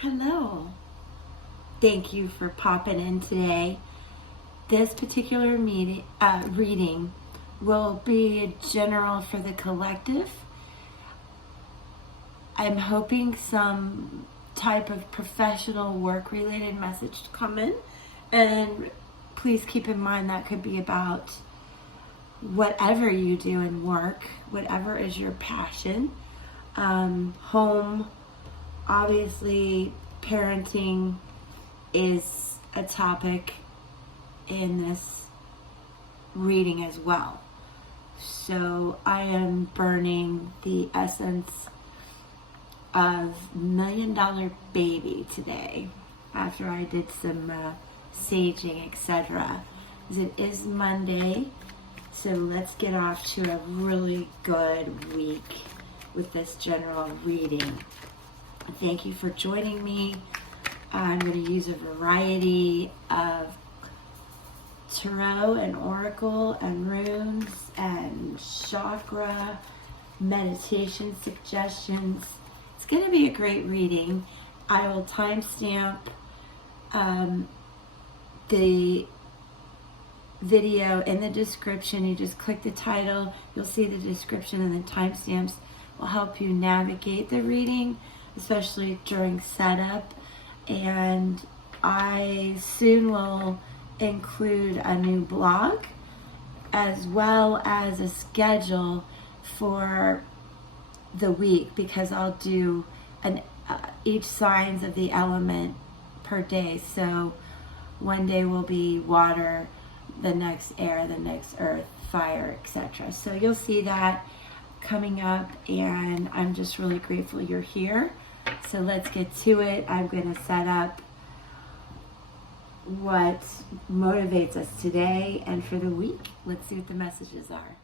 Hello. Thank you for popping in today. This particular reading will be general for the collective. I'm hoping some type of professional work-related message to come in. And please keep in mind that could be about whatever you do in work, whatever is your passion. Home, obviously, parenting is a topic in this reading as well. So I am burning the essence of $1 Million Baby today after I did some saging, etc. It is Monday, so let's get off to a really good week with this general reading. Thank you for joining me. I'm going to use a variety of tarot and oracle and runes and chakra meditation suggestions. It's going to be a great reading. I will timestamp the video in the description. You just click the title, you'll see the description, and the timestamps will help you navigate the reading, especially during setup. And I soon will include a new blog as well as a schedule for the week, because I'll do each signs of the element per day. So one day will be water, the next air, the next earth, fire, etc. So you'll see that coming up, and I'm just really grateful you're here. So let's get to it. I'm going to set up what motivates us today and for the week. Let's see what the messages are.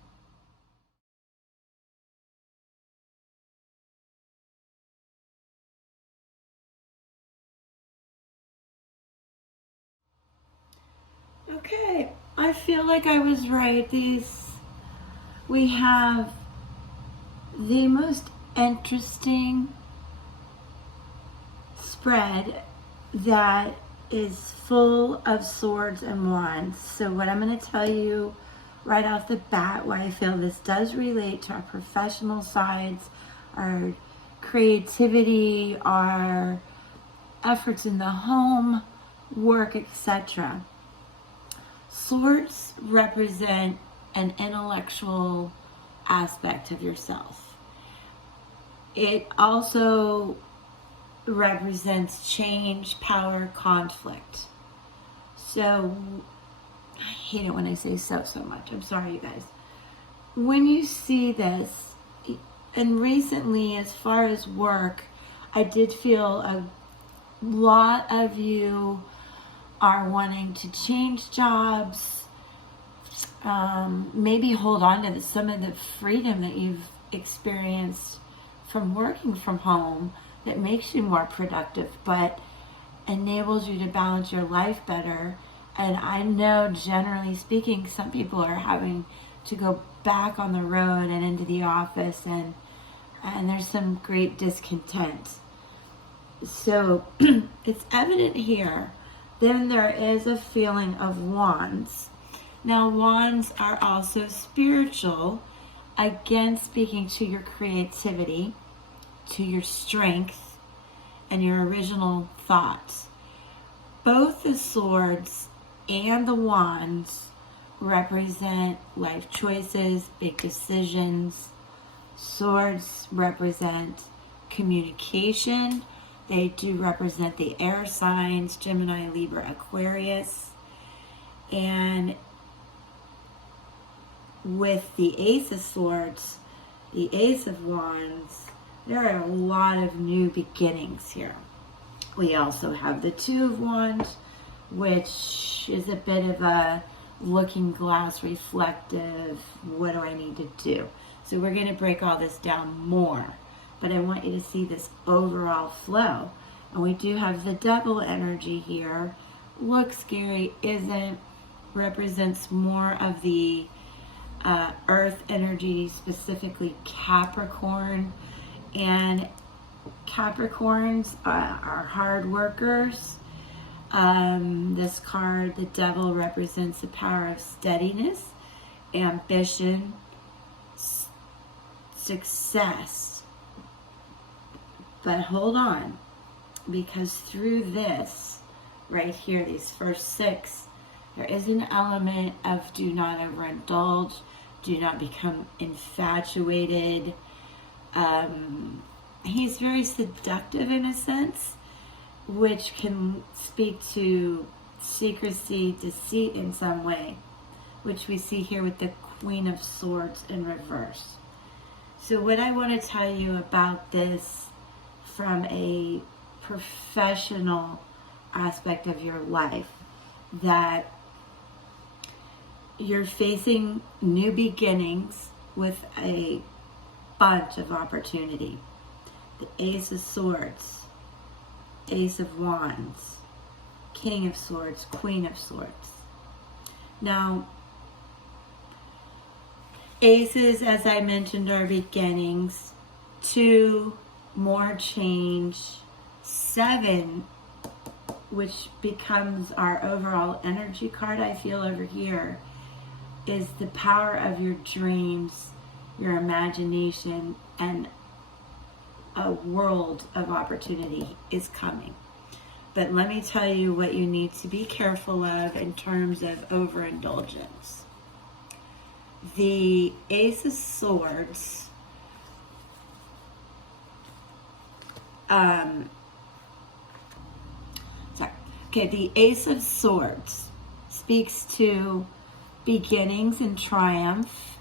Okay, I feel like I was right. We have the most interesting spread that is full of swords and wands. So what I'm going to tell you right off the bat, why I feel this does relate to our professional sides, our creativity, our efforts in the home, work, etc. Swords represent an intellectual aspect of yourself. It also represents change, power, conflict. So, I hate it when I say so much. I'm sorry, you guys. When you see this, and recently as far as work, I did feel a lot of you are wanting to change jobs, maybe hold on to some of the freedom that you've experienced from working from home that makes you more productive, but enables you to balance your life better. And I know, generally speaking, some people are having to go back on the road and into the office, and there's some great discontent. So it's evident here. Then there is a feeling of wands. Now, wands are also spiritual, again speaking to your creativity, to your strength, and your original thoughts. Both the swords and the wands represent life choices, big decisions. Swords represent communication. They do represent the air signs, Gemini, Libra, Aquarius. And with the Ace of Swords, the Ace of Wands, there are a lot of new beginnings here. We also have the Two of Wands, which is a bit of a looking glass, reflective, what do I need to do? So we're going to break all this down more. But I want you to see this overall flow. And we do have the Devil energy here. Looks scary, isn't. Represents more of the earth energy, specifically Capricorn. And Capricorns are hard workers. This card, the Devil, represents the power of steadiness, ambition, success. But hold on, because through this, right here, these first 6, there is an element of do not overindulge, do not become infatuated. He's very seductive in a sense, which can speak to secrecy, deceit in some way, which we see here with the Queen of Swords in reverse. So what I want to tell you about this from a professional aspect of your life, that you're facing new beginnings with a bunch of opportunity. The Ace of Swords, Ace of Wands, King of Swords, Queen of Swords. Now, aces, as I mentioned, are beginnings. 2, more change. 7, which becomes our overall energy card, I feel over here, is the power of your dreams, your imagination, and a world of opportunity is coming. But let me tell you what you need to be careful of in terms of overindulgence. The Ace of Swords the Ace of Swords speaks to beginnings and triumph.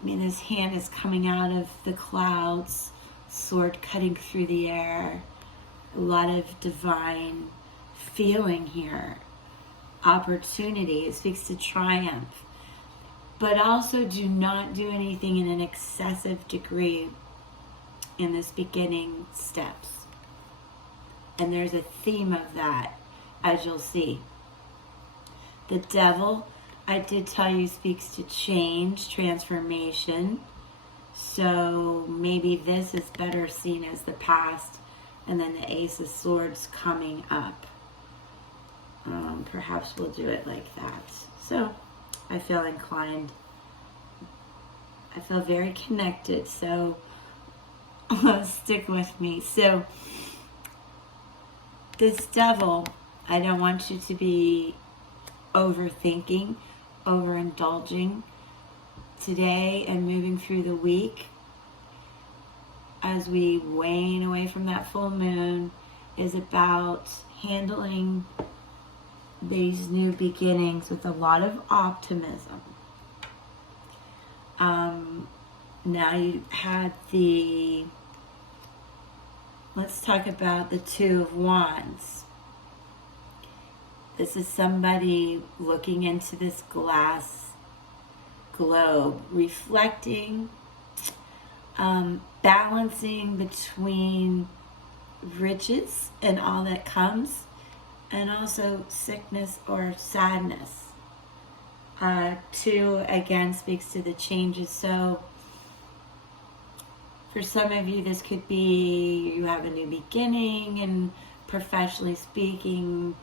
I mean, his hand is coming out of the clouds, sword cutting through the air. A lot of divine feeling here. Opportunity. It speaks to triumph. But also do not do anything in an excessive degree in this beginning steps. And there's a theme of that, as you'll see. The Devil, I did tell you, speaks to change, transformation. So maybe this is better seen as the past, and then the Ace of Swords coming up. Perhaps we'll do it like that. So I feel inclined. I feel very connected, so stick with me. So this Devil, I don't want you to be overthinking, overindulging today and moving through the week. As we wane away from that full moon, is about handling these new beginnings with a lot of optimism. Now you had let's talk about the Two of Wands. This is somebody looking into this glass globe, reflecting, balancing between riches and all that comes, and also sickness or sadness. 2, again, speaks to the changes. So for some of you, this could be you have a new beginning and professionally speaking,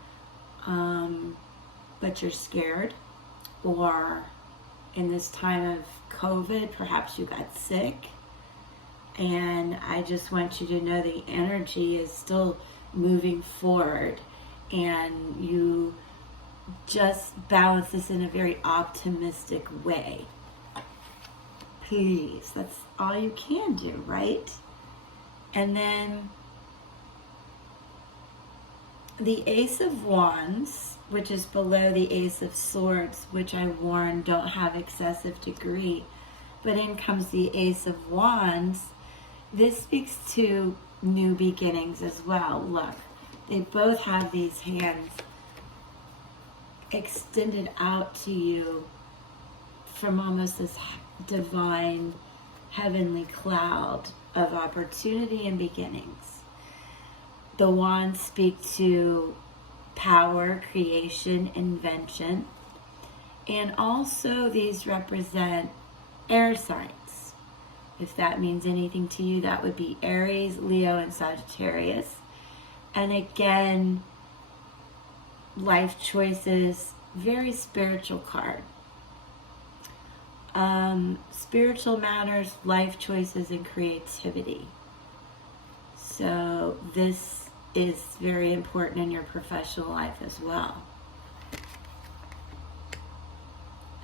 but you're scared. Or in this time of COVID, perhaps you got sick. And I just want you to know the energy is still moving forward, and you just balance this in a very optimistic way. Please, that's all you can do, right? And then the Ace of Wands, which is below the Ace of Swords, which I warn, don't have excessive degree. But in comes the Ace of Wands. This speaks to new beginnings as well. Look, they both have these hands extended out to you from almost this divine heavenly cloud of opportunity and beginnings. The wands speak to power, creation, invention, and also these represent air signs. If that means anything to you, that would be Aries, Leo, and Sagittarius. And again, life choices, very spiritual card. Spiritual matters, life choices, and creativity. So this is very important in your professional life as well.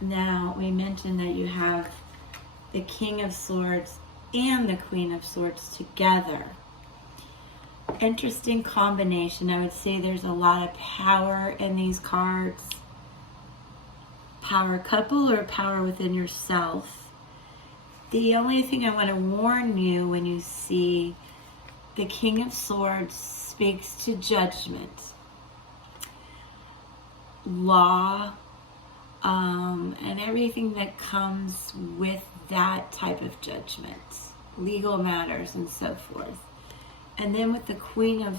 Now, we mentioned that you have the King of Swords and the Queen of Swords together. Interesting combination. I would say there's a lot of power in these cards. Power couple or power within yourself. The only thing I want to warn you when you see the King of Swords speaks to judgment, law, and everything that comes with that type of judgment, legal matters and so forth. And then with the Queen of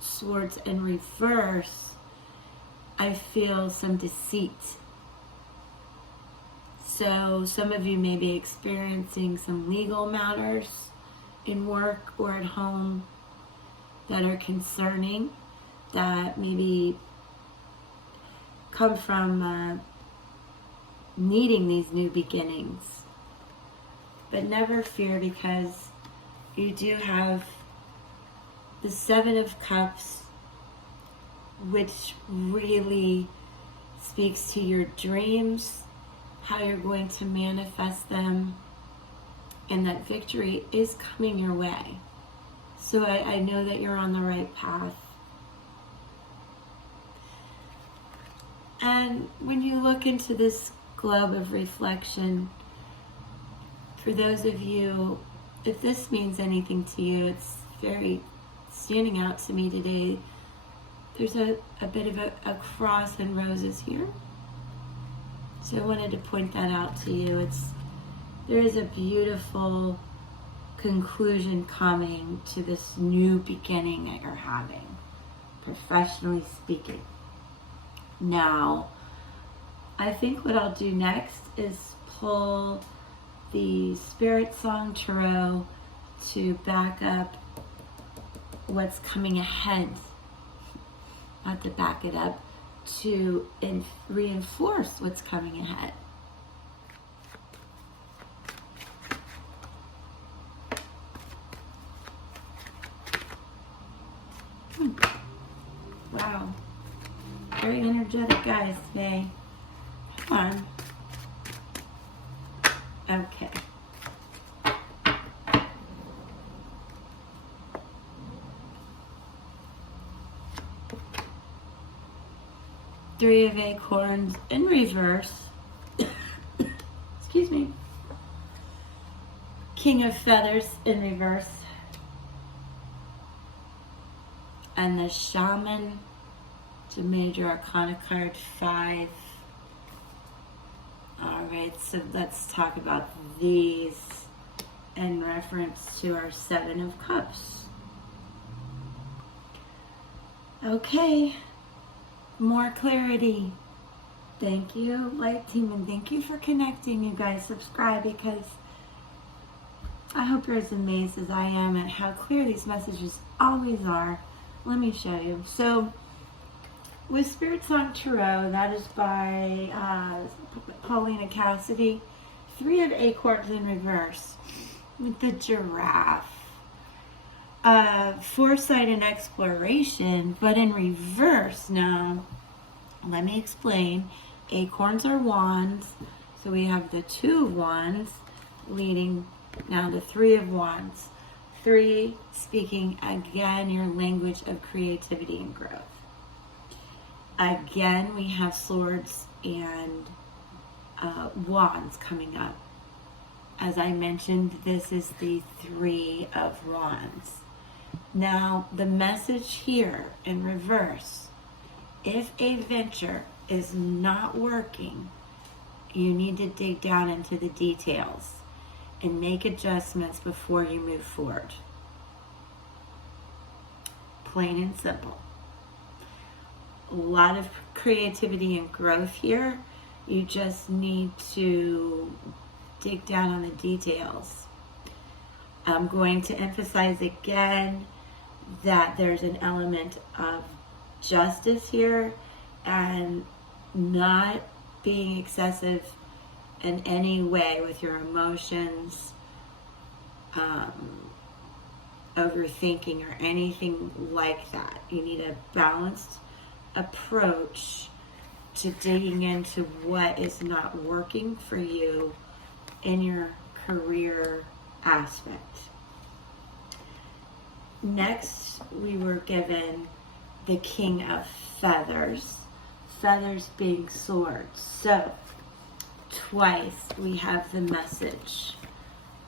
Swords in reverse, I feel some deceit. So some of you may be experiencing some legal matters in work or at home that are concerning, that maybe come from needing these new beginnings. But never fear, because you do have the Seven of Cups, which really speaks to your dreams, how you're going to manifest them, and that victory is coming your way. So I know that you're on the right path. And when you look into this globe of reflection, for those of you, if this means anything to you, it's very standing out to me today. There's a bit of a cross and roses here. So I wanted to point that out to you. There is a beautiful conclusion coming to this new beginning that you're having, professionally speaking. Now, I think what I'll do next is pull the Spiritsong Tarot to back up what's coming ahead. Not to back it up, to reinforce what's coming ahead. Wow. Very energetic guys today. Come on. Okay. Three of Acorns in reverse. Excuse me. King of Feathers in reverse. And the Shaman, it's a major arcana card, 5. Alright, so let's talk about these in reference to our 7 of Cups. Okay, more clarity. Thank you, Light Team, and thank you for connecting. You guys subscribe, because I hope you're as amazed as I am at how clear these messages always are. Let me show you. So, with Spiritsong Tarot, that is by Paulina Cassidy. 3 of Acorns in reverse with the giraffe. Foresight and exploration, but in reverse. Now, let me explain. Acorns are wands, so we have the 2 of Wands leading now the 3 of Wands. 3 speaking again your language of creativity and growth. Again, we have swords and wands coming up. As I mentioned, this is the 3 of Wands. Now, the message here in reverse, if a venture is not working, you need to dig down into the details and make adjustments before you move forward. Plain and simple. A lot of creativity and growth here. You just need to dig down on the details. I'm going to emphasize again that there's an element of justice here and not being excessive in any way with your emotions, overthinking or anything like that. You need a balanced approach to digging into what is not working for you in your career aspect. Next, we were given the King of Feathers, feathers being swords. So, twice we have the message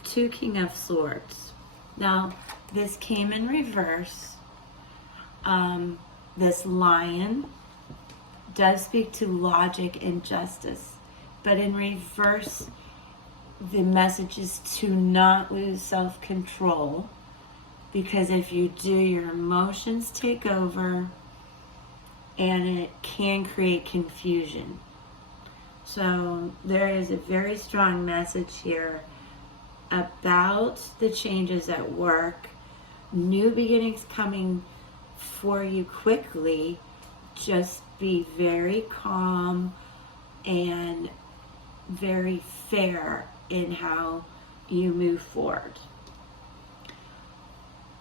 to King of Swords. Now, this came in reverse. This lion does speak to logic and justice, but in reverse, the message is to not lose self-control, because if you do, your emotions take over and it can create confusion. So there is a very strong message here about the changes at work, new beginnings coming for you quickly. Just be very calm and very fair in how you move forward.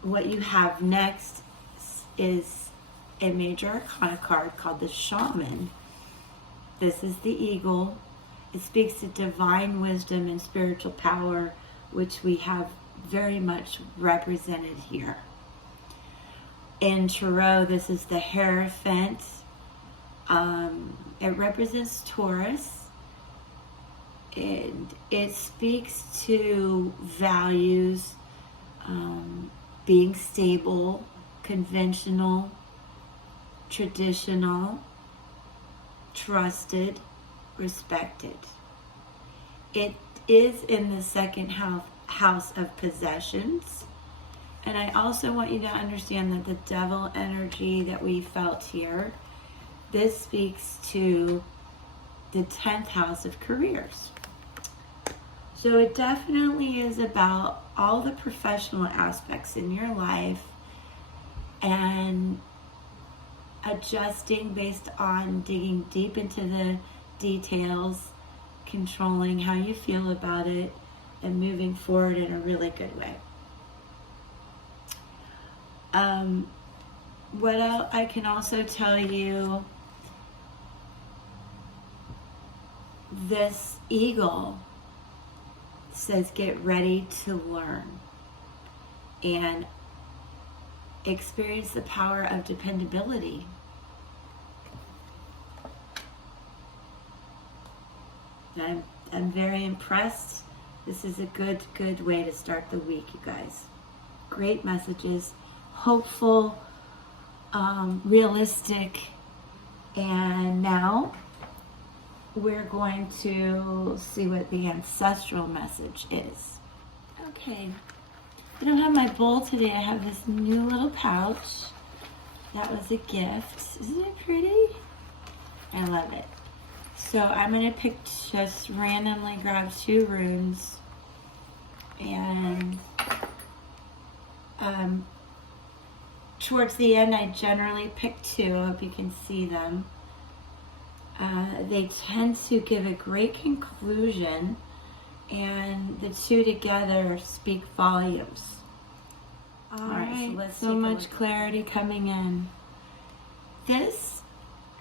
What you have next is a major arcana card called the Shaman. This is the eagle. It speaks to divine wisdom and spiritual power, which we have very much represented here. In Tarot, this is the Hierophant. It represents Taurus. And it speaks to values, being stable, conventional, traditional, trusted, respected. It is in the second house of possessions. And I also want you to understand that the devil energy that we felt here, this speaks to the 10th house of careers. So it definitely is about all the professional aspects in your life and adjusting based on digging deep into the details, controlling how you feel about it, and moving forward in a really good way. What else? I can also tell you, this eagle says get ready to learn and experience the power of dependability. I'm very impressed. This is a good way to start the week, you guys. Great messages, hopeful, realistic, and now we're going to see what the ancestral message is. Okay, I don't have my bowl today. I have this new little pouch. That was a gift. Isn't it pretty? I love it. So I'm going to pick, just randomly grab 2 runes, and towards the end I generally pick 2. I hope you can see them. They tend to give a great conclusion, and the 2 together speak volumes. All right, so much clarity coming in. This,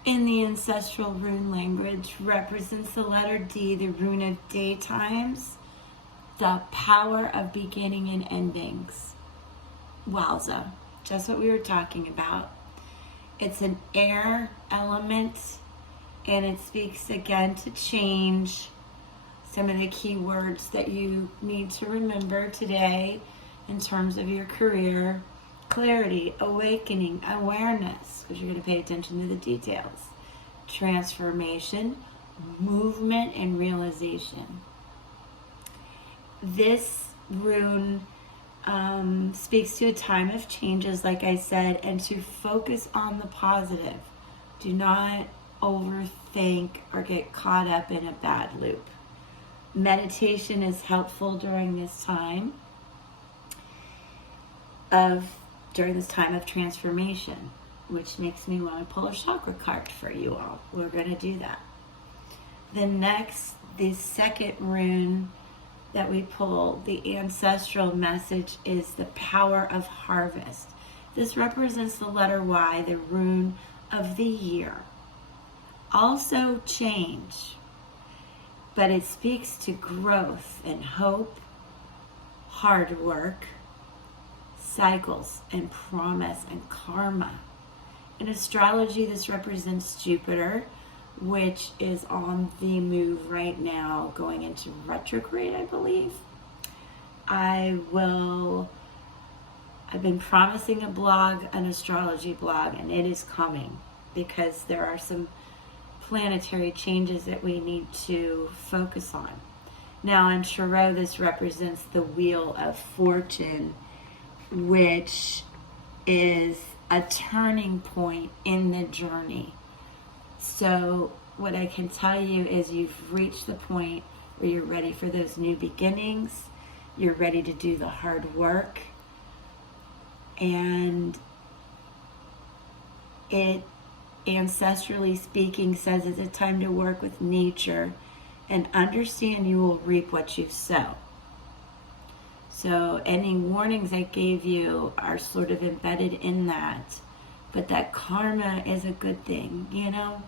in the ancestral rune language, represents the letter D, the rune of daytimes, the power of beginning and endings. Wowza, just what we were talking about. It's an air element, and it speaks again to change. Some of the key words that you need to remember today in terms of your career: clarity, awakening, awareness, because you're going to pay attention to the details, transformation, movement, and realization. This rune speaks to a time of changes, like I said, and to focus on the positive. Do not overthink or get caught up in a bad loop. Meditation is helpful during this time of transformation, which makes me want to pull a chakra card for you all. We're going to do that. The second rune that we pull, the ancestral message, is the power of harvest. This represents the letter Y, the rune of the year. Also change, but it speaks to growth and hope, hard work, cycles and promise and karma. In astrology, this represents Jupiter, which is on the move right now, going into retrograde, I believe. I've been promising a blog, an astrology blog, and it is coming because there are some planetary changes that we need to focus on. Now in Tarot, this represents the Wheel of Fortune, which is a turning point in the journey. So what I can tell you is you've reached the point where you're ready for those new beginnings. You're ready to do the hard work. And it, ancestrally speaking, says it's a time to work with nature and understand you will reap what you sow. So any warnings I gave you are sort of embedded in that. But that karma is a good thing, you know?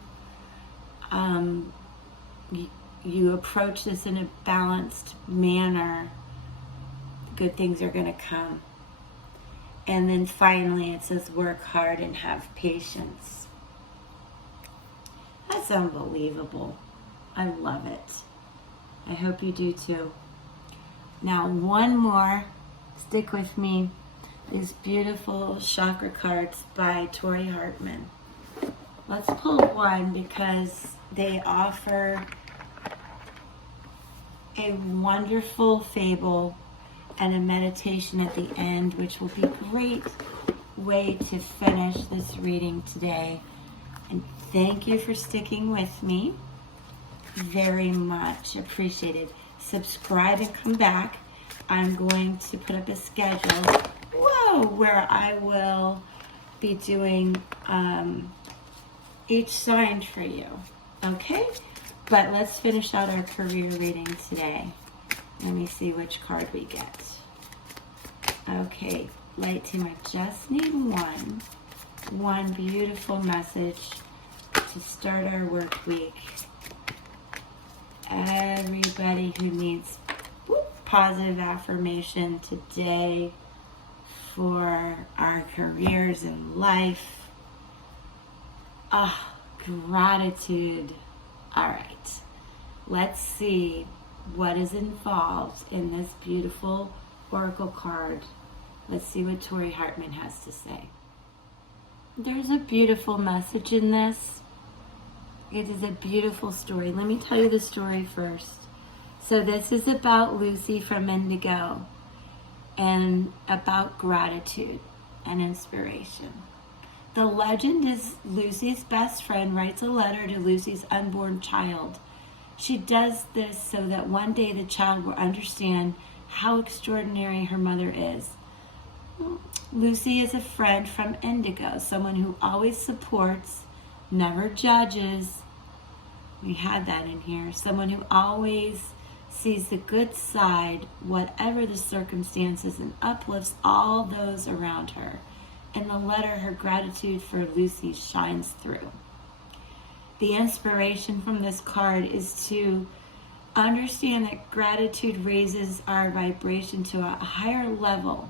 You approach this in a balanced manner, good things are going to come. And then finally it says work hard and have patience. That's unbelievable. I love it. I hope you do too. Now one more, stick with me, these beautiful chakra cards by Tori Hartman. Let's pull one because they offer a wonderful fable and a meditation at the end, which will be a great way to finish this reading today. And thank you for sticking with me. Very much appreciated. Subscribe and come back. I'm going to put up a schedule, where I will be doing each sign for you. Okay? But let's finish out our career reading today. Let me see which card we get. Okay, light team, I just need one beautiful message to start our work week. Everybody who needs positive affirmation today for our careers and life. Gratitude. All right, let's see what is involved in this beautiful oracle card. Let's see what Tori Hartman has to say. There's a beautiful message in this. It is a beautiful story. Let me tell you the story first. So this is about Lucy from Indigo and about gratitude and inspiration. The legend is Lucy's best friend writes a letter to Lucy's unborn child. She does this so that one day the child will understand how extraordinary her mother is. Lucy is a friend from Indigo, someone who always supports, never judges. We had that in here. Someone who always sees the good side, whatever the circumstances, and uplifts all those around her. In the letter, her gratitude for Lucy shines through. The inspiration from this card is to understand that gratitude raises our vibration to a higher level.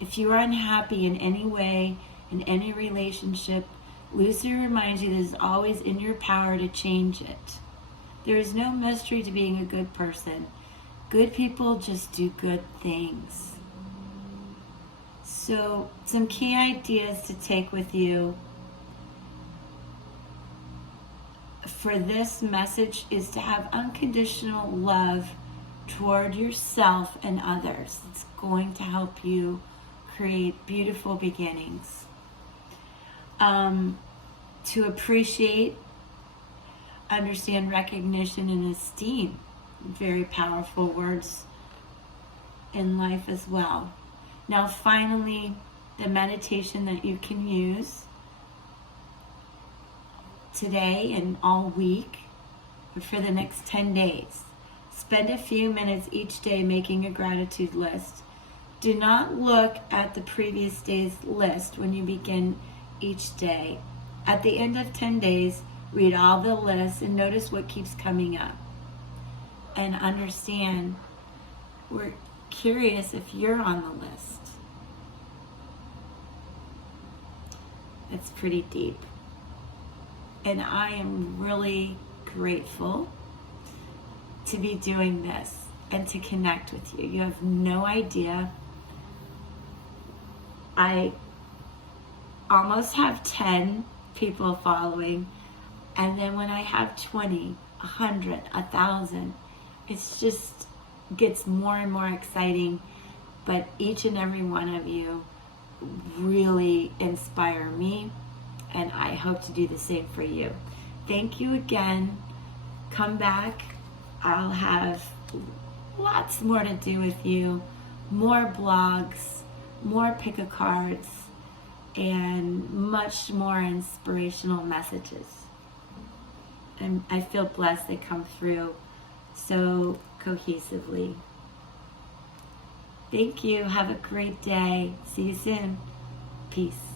If you are unhappy in any way, in any relationship, Lucy reminds you that it is always in your power to change it. There is no mystery to being a good person. Good people just do good things. So, some key ideas to take with you for this message is to have unconditional love toward yourself and others. It's going to help you create beautiful beginnings. To appreciate, understand recognition and esteem. very powerful words in life as well. Now finally, the meditation that you can use today and all week for the next 10 days. Spend a few minutes each day making a gratitude list. Do not look at the previous day's list when you begin each day. At the end of 10 days, read all the lists and notice what keeps coming up. And understand, we're curious if you're on the list. It's pretty deep. And I am really grateful to be doing this and to connect with you. You have no idea. I almost have 10 people following, and then when I have 20, 100, 1,000, it's just gets more and more exciting. But each and every one of you really inspire me, and I hope to do the same for you. Thank you again. Come back. I'll have lots more to do with you, more blogs, more pick-a-cards, and much more inspirational messages. And I feel blessed they come through so cohesively. Thank you. Have a great day. See you soon. Peace.